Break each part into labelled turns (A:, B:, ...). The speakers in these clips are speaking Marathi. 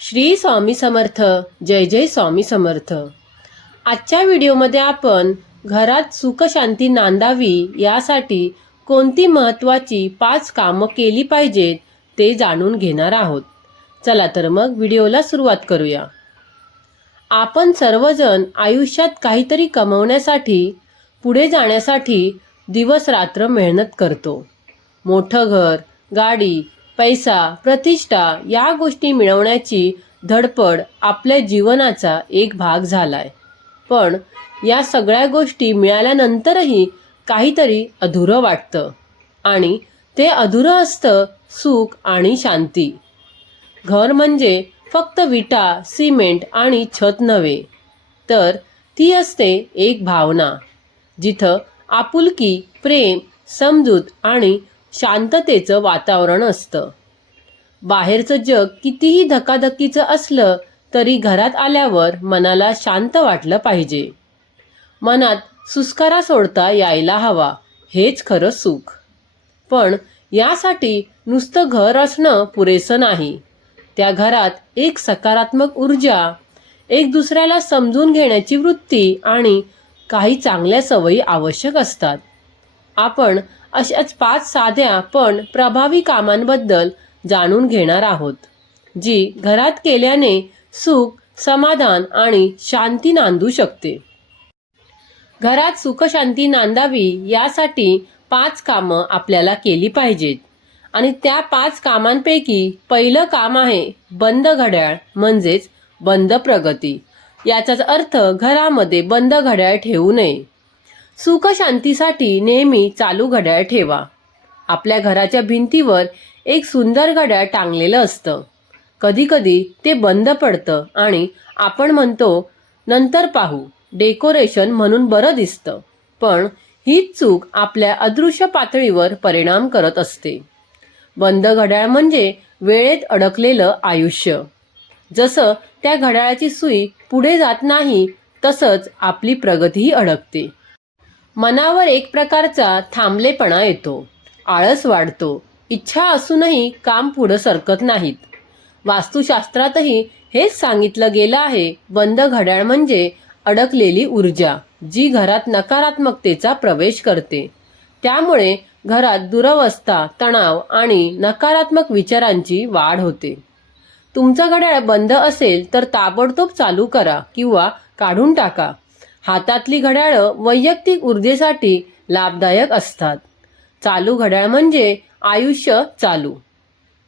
A: श्री स्वामी समर्थ. जय जय स्वामी समर्थ. आजच्या व्हिडिओमध्ये आपण घरात सुखशांती नांदावी यासाठी कोणती महत्त्वाची पाच कामं केली पाहिजेत ते जाणून घेणार आहोत. चला तर मग व्हिडिओला सुरुवात करूया. आपण सर्वजण आयुष्यात काहीतरी कमवण्यासाठी पुढे जाण्यासाठी दिवस रात्र मेहनत करतो. मोठं घर गाडी पैसा प्रतिष्ठा या गोष्टी मिळवण्याची धडपड आपल्या जीवनाचा एक भाग झालाय. पण या सगळ्या गोष्टी मिळाल्यानंतरही काहीतरी अधुरं वाटतं आणि ते अधुरं असतं सुख आणि शांती. घर म्हणजे फक्त विटा सिमेंट आणि छत नव्हे तर ती असते एक भावना जिथं आपुलकी प्रेम समजूत आणि शांततेचं वातावरण असतं. बाहेरचं जग कितीही धकाधकीचं असलं तरी घरात आल्यावर मनाला शांत वाटलं पाहिजे. मनात सुस्कारा सोडता यायला हवा हेच खरं सुख. पण यासाठी नुसतं घर असणं पुरेसं नाही. त्या घरात एक सकारात्मक ऊर्जा एक दुसऱ्याला समजून घेण्याची वृत्ती आणि काही चांगल्या सवयी आवश्यक असतात. आपण अशाच पाच साध्या पण प्रभावी कामांबद्दल जाणून घेणार आहोत जी घरात केल्याने सुख समाधान आणि शांती नांदू शकते. घरात सुखशांती नांदावी यासाठी पाच कामं आपल्याला केली पाहिजेत आणि त्या पाच कामांपैकी पहिलं काम आहे बंद घड्याळ म्हणजेच बंद प्रगती. याचाच अर्थ घरामध्ये बंद घड्याळ ठेवू नये. सुख शांतीसाठी नेहमी चालू घड्याळ ठेवा. आपल्या घराच्या भिंतीवर एक सुंदर घड्याळ टांगलेलं असतं. कधीकधी ते बंद पडतं आणि आपण म्हणतो नंतर पाहू डेकोरेशन म्हणून बरं दिसतं. पण हीच चूक आपल्या अदृश्य पातळीवर परिणाम करत असते. बंद घड्याळ म्हणजे वेळेत अडकलेलं आयुष्य. जसं त्या घड्याळाची सुई पुढे जात नाही तसंच आपली प्रगतीही अडकते. मनावर एक प्रकारचा थांबलेपणा येतो. आळस वाढतो. इच्छा असूनही काम पुढं सरकत नाहीत. वास्तुशास्त्रातही हेच सांगितलं गेलं आहे बंद घड्याळ म्हणजे अडकलेली ऊर्जा जी घरात नकारात्मकतेचा प्रवेश करते. त्यामुळे घरात दुरवस्था तणाव आणि नकारात्मक विचारांची वाढ होते. तुमचं घड्याळ बंद असेल तर ताबडतोब चालू करा किंवा काढून टाका. हातातली घड्याळं वैयक्तिक ऊर्जेसाठी लाभदायक असतात. चालू घड्याळ म्हणजे आयुष्य चालू.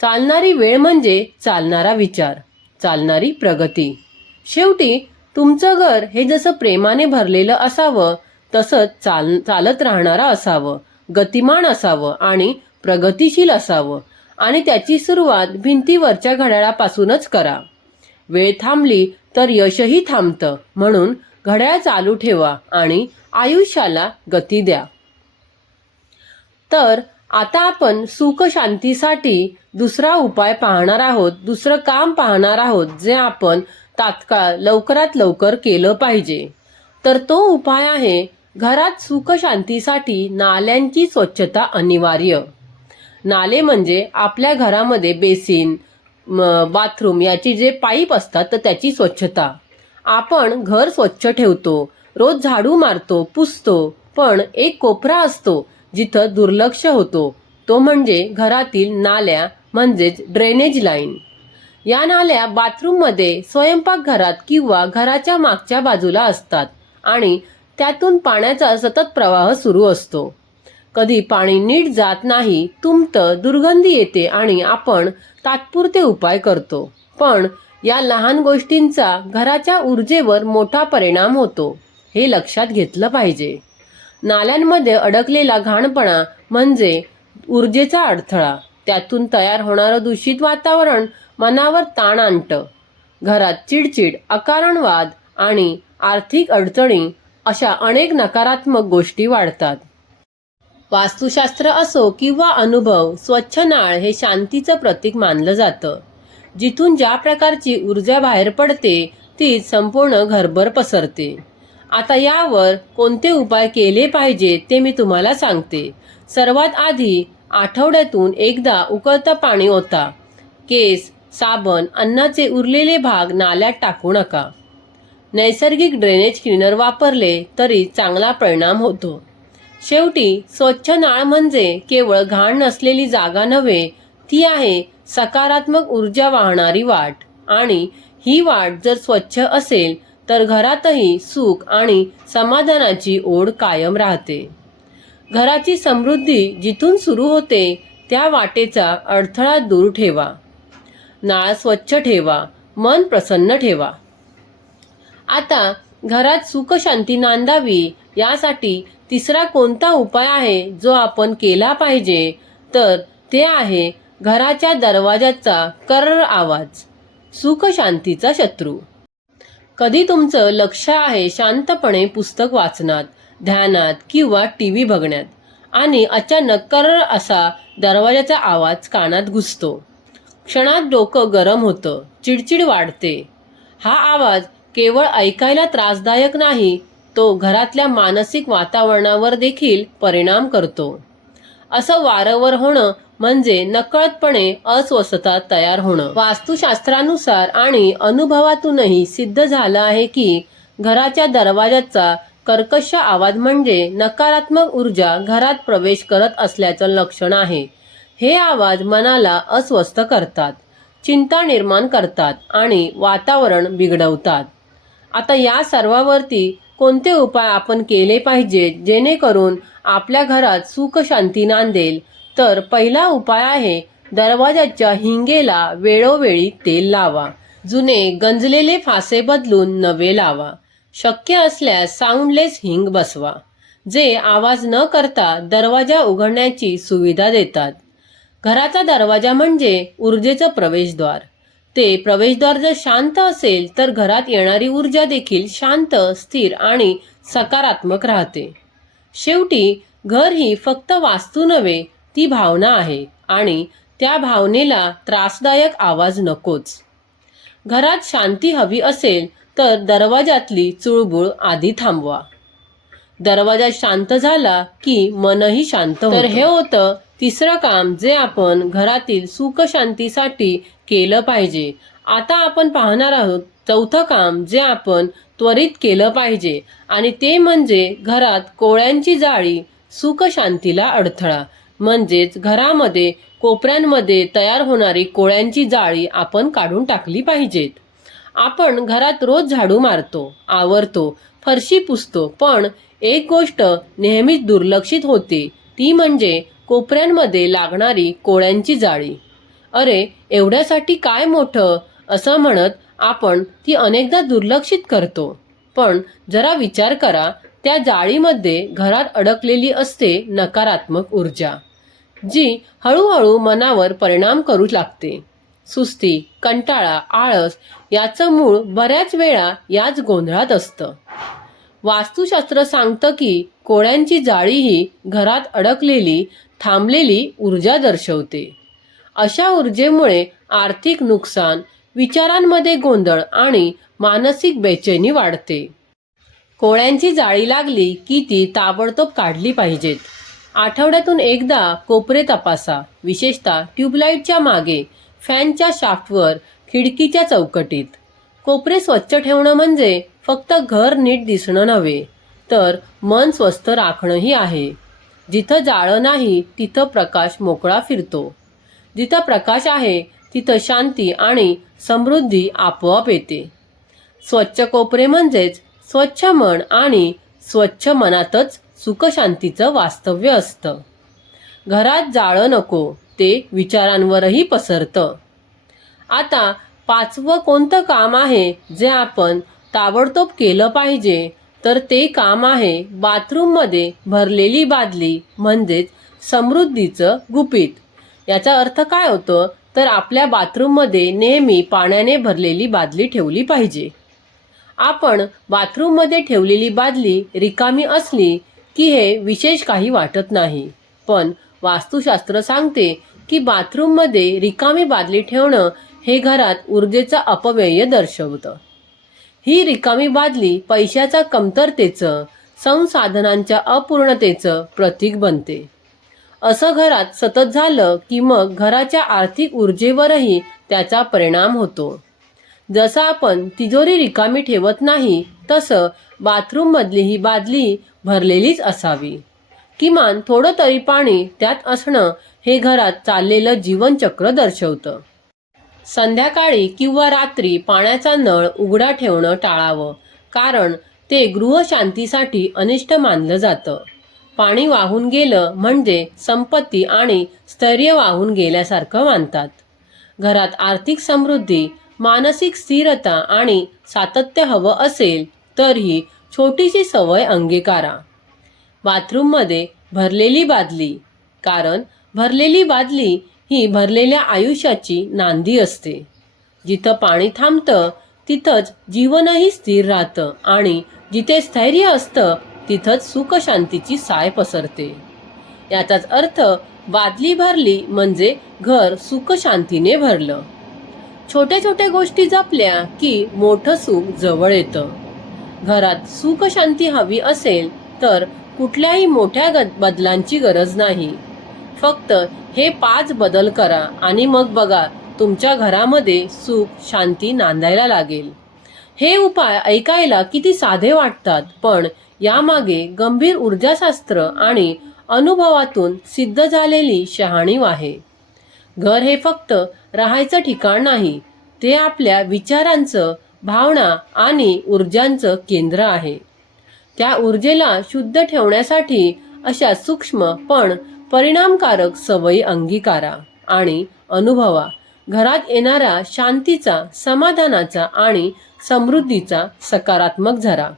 A: चालणारी वेळ म्हणजे चालणारा विचार चालणारी प्रगती. शेवटी तुमचं घर हे जसं प्रेमाने भरलेलं असावं तसंच चाल चालत राहणारं असावं गतिमान असावं आणि प्रगतिशील असावं आणि त्याची सुरुवात भिंतीवरच्या घड्याळापासूनच करा. वेळ थांबली तर यशही थांबतं म्हणून घड्याळ चालू ठेवा आणि आयुष्याला गती द्या. तर आता आपण सुख शांतीसाठी दुसरा उपाय पाहणार आहोत. दुसरं काम पाहणार आहोत जे आपण तात्काळ लवकरात लवकर केलं पाहिजे. तर तो उपाय आहे घरात सुख शांतीसाठी नाल्यांची स्वच्छता अनिवार्य. नाले म्हणजे आपल्या घरामध्ये बेसिन बाथरूम याची जे पाईप असतात तर त्याची स्वच्छता. आपण घर स्वच्छ ठेवतो रोज झाडू मारतो पुसतो पण एक कोपरा असतो जिथं दुर्लक्ष होतो. तो म्हणजे घरातील नाल्या म्हणजेच ड्रेनेज लाईन या नाल्या बाथरूममध्ये स्वयंपाकघरात किंवा घराच्या मागच्या बाजूला असतात आणि त्यातून पाण्याचा सतत प्रवाह सुरू असतो. कधी पाणी नीट जात नाही तुमतं दुर्गंधी येते आणि आपण तात्पुरते उपाय करतो. पण या लहान गोष्टींचा घराच्या ऊर्जेवर मोठा परिणाम होतो हे लक्षात घेतलं पाहिजे. नाल्यांमध्ये अडकलेला घाणपणा म्हणजे ऊर्जेचा अडथळा. त्यातून तयार होणारं दूषित वातावरण मनावर ताण आणतं. घरात चिडचिड अकारणवाद आणि आर्थिक अडचणी अशा अनेक नकारात्मक गोष्टी वाढतात. वास्तुशास्त्र असो किंवा अनुभव स्वच्छ नाळ हे शांतीचं प्रतीक मानलं जातं. जिथून ज्या प्रकारची ऊर्जा बाहेर पडते तीच संपूर्ण घरभर पसरते. आता यावर कोणते उपाय केले पाहिजे ते मी तुम्हाला सांगते. सर्वात आधी आठवड्यातून एकदा उकळतं पाणी होता केस साबण अन्नाचे उरलेले भाग नाल्यात टाकू नका. नैसर्गिक ड्रेनेज क्लीनर वापरले तरी चांगला परिणाम होतो. शेवटी स्वच्छ नाळ म्हणजे केवळ घाण नसलेली जागा नव्हे ती आहे सकारात्मक ऊर्जा वाहणारी वाट. आणि ही वाट जर स्वच्छ असेल तर घरातही सुख आणि समाधानाची ओढ कायम राहते. घराची समृद्धी जिथून सुरू होते त्या वाटेचा अडथळा दूर ठेवा. नाळ स्वच्छ ठेवा मन प्रसन्न ठेवा. आता घरात सुखशांती नांदावी यासाठी तिसरा कोणता उपाय आहे जो आपण केला पाहिजे? तर ते आहे घराच्या दरवाजाचा कर्र आवाज. सुखशांतीचा शत्रू. कधी तुमचं लक्ष आहे शांतपणे पुस्तक वाचनात ध्यानात किंवा टी व्ही बघण्यात. आणि अचानक कर्र असा दरवाजाचा आवाज कानात घुसतो. क्षणात डोकं गरम होतं चिडचिड वाढते. हा आवाज केवळ ऐकायला त्रासदायक नाही तो घरातल्या मानसिक वातावरणावर देखील परिणाम करतो. असं वारंवार होणं म्हणजे नकळतपणे अस्वस्थता तयार होणं. वास्तुशास्त्रानुसार आणि अनुभवातूनही सिद्ध झालं आहे की घराच्या दरवाजाचा कर्कश आवाज म्हणजे नकारात्मक ऊर्जा घरात प्रवेश करत असल्याचं लक्षण आहे. हे आवाज मनाला अस्वस्थ करतात चिंता निर्माण करतात आणि वातावरण बिघडवतात. आता या सर्वावरती कोणते उपाय आपण केले पाहिजेत जेणेकरून आपल्या घरात सुख शांती नांदेल. तर पहिला उपाय आहे दरवाजाच्या हिंगेला वेळोवेळी तेल लावा. जुने गंजलेले फासे बदलून नवे लावा. शक्य असल्यास साऊंडलेस हिंग बसवा. जे आवाज न करता दरवाजा उघडण्याची सुविधा देतात. घराचा दरवाजा म्हणजे ऊर्जेचं प्रवेशद्वार. ते प्रवेशद्वार जर शांत असेल तर घरात येणारी ऊर्जा देखील शांत स्थिर आणि सकारात्मक राहते. शेवटी घर ही फक्त वास्तू नव्हे ती भावना आहे आणि त्या भावनेला त्रासदायक आवाज नकोच. घरात शांती हवी असेल तर दरवाजातली चुळबुळ आधी थांबवा. दरवाजा शांत झाला की मनही शांत तर हे होतं तिसरं काम जे आपण घरातील सुख शांतीसाठी केलं पाहिजे आता आपण पाहणार आहोत चौथं काम जे आपण त्वरित केलं पाहिजे आणि ते म्हणजे घरात कोळ्यांची जाळी सुखशांतीला अडथळा. म्हणजेच घरामध्ये कोपऱ्यांमध्ये तयार होणारी कोळ्यांची जाळी आपण काढून टाकली पाहिजेत. आपण घरात रोज झाडू मारतो आवरतो फरशी पुसतो पण एक गोष्ट नेहमीच दुर्लक्षित होते ती म्हणजे कोपऱ्यांमध्ये लागणारी कोळ्यांची जाळी. अरे एवढ्यासाठी काय मोठं? असं म्हणत आपण ती अनेकदा दुर्लक्षित करतो. पण जरा विचार करा त्या जाळीमध्ये घरात अडकलेली असते नकारात्मक ऊर्जा जी हळूहळू मनावर परिणाम करू लागते. सुस्ती कंटाळा आळस याचं मूळ बऱ्याच वेळा याच गोंधळात असतं. वास्तुशास्त्र सांगतं की कोळ्यांची जाळी ही घरात अडकलेली थांबलेली ऊर्जा दर्शवते. अशा ऊर्जेमुळे आर्थिक नुकसान विचारांमध्ये गोंधळ आणि मानसिक बेचैनी वाढते. कोळ्यांची जाळी लागली की ती ताबडतोब काढली पाहिजेत. आठवड्यातून एकदा कोपरे तपासा. विशेषतः ट्यूबलाईटच्या मागे फॅनच्या शाफ्टवर खिडकीच्या चौकटीत. कोपरे स्वच्छ ठेवणं म्हणजे फक्त घर नीट दिसणं नव्हे तर मन स्वस्थ राखणंही आहे. जिथं जाळं नाही तिथं प्रकाश मोकळा फिरतो. जिथं प्रकाश आहे तिथं शांती आणि समृद्धी आपोआप येते. स्वच्छ कोपरे म्हणजेच स्वच्छ मन आणि स्वच्छ मनातच सुखशांतीचं वास्तव्य असतं. घरात जाळं नको ते विचारांवरही पसरतं. आता पाचवं कोणतं काम आहे जे आपण ताबडतोब केलं पाहिजे तर ते काम आहे बाथरूममध्ये भरलेली बादली म्हणजेच समृद्धीचं गुपित. याचा अर्थ काय होतं? तर आपल्या बाथरूममध्ये नेहमी पाण्याने भरलेली बादली ठेवली पाहिजे. आपण बाथरूममध्ये ठेवलेली बादली रिकामी असली की हे विशेष काही वाटत नाही. पण वास्तुशास्त्र सांगते की बाथरूममध्ये रिकामी बादली ठेवणं हे घरात ऊर्जेचा अपव्यय दर्शवतं. ही रिकामी बादली पैशाच्या कमतरतेचं संसाधनांच्या अपूर्णतेचं प्रतीक बनते. असं घरात सतत झालं की मग घराच्या आर्थिक ऊर्जेवरही त्याचा परिणाम होतो. जसं आपण तिजोरी रिकामी ठेवत नाही तसं बाथरूममधली ही बादली भरलेलीच असावी. किमान थोडं तरी पाणी त्यात असणं हे घरात चाललेलं जीवनचक्र दर्शवतं. संध्याकाळी किंवा रात्री पाण्याचा नळ उघडा ठेवणं टाळावं कारण ते गृहशांतीसाठी अनिष्ट मानलं जातं. पाणी वाहून गेलं म्हणजे संपत्ती आणि स्थैर्य वाहून गेल्यासारखं मानतात. घरात आर्थिक समृद्धी मानसिक स्थिरता आणि सातत्य हवं असेल तर ही छोटीशी सवय अंगीकारा. बाथरूममध्ये भरलेली बादली कारण भरलेली बादली ही भरलेल्या आयुष्याची नांदी असते. जिथं पाणी थांबतं तिथंच जीवनही स्थिर राहतं आणि जिथे स्थैर्य असतं तिथंच सुखशांतीची साय पसरते. याचाच अर्थ बादली भरली म्हणजे घर सुखशांतीने भरलं. छोट्या छोट्या गोष्टी जपल्या की मोठं सुख जवळ येतं. घरात सुखशांती हवी असेल तर कुठल्याही मोठ्या ग- बदलांची गरज नाही. फक्त हे पाच बदल करा आणि मग बघा तुमच्या घरामध्ये सुख शांती नांदायला लागेल. हे उपाय ऐकायला किती साधे वाटतात पण यामागे गंभीर ऊर्जाशास्त्र आणि अनुभवातून सिद्ध झालेली शहाणीव आहे. घर हे फक्त राहायचं ठिकाण नाही ते आपल्या विचारांचं भावना आणि ऊर्जांचं केंद्र आहे. त्या ऊर्जेला शुद्ध ठेवण्यासाठी अशा सूक्ष्म पण परिणामकारक सवयी अंगीकारा आणि अनुभवा. घरात येणारा शांतीचा समाधानाचा आणि समृद्धीचा सकारात्मक झरा.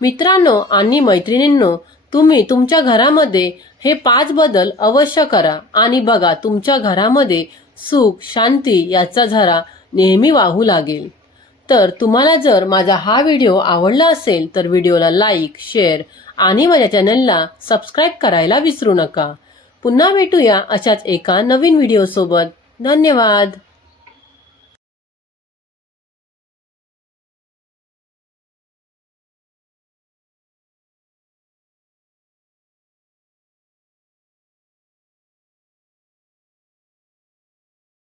A: मित्रांनो आणि मैत्रिणींनो तुम्ही तुमच्या घरामध्ये हे पाच बदल अवश्य करा आणि बघा तुमच्या घरामध्ये सुख शांती याचा झरा नेहमी वाहू लागेल. तर तुम्हाला जर माझा हा व्हिडिओ आवडला असेल तर व्हिडिओला लाईक शेअर आणि माझ्या चॅनलला सबस्क्राईब करायला विसरू नका. पुन्हा भेटूया अशाच एका नवीन व्हिडिओसोबत. धन्यवाद.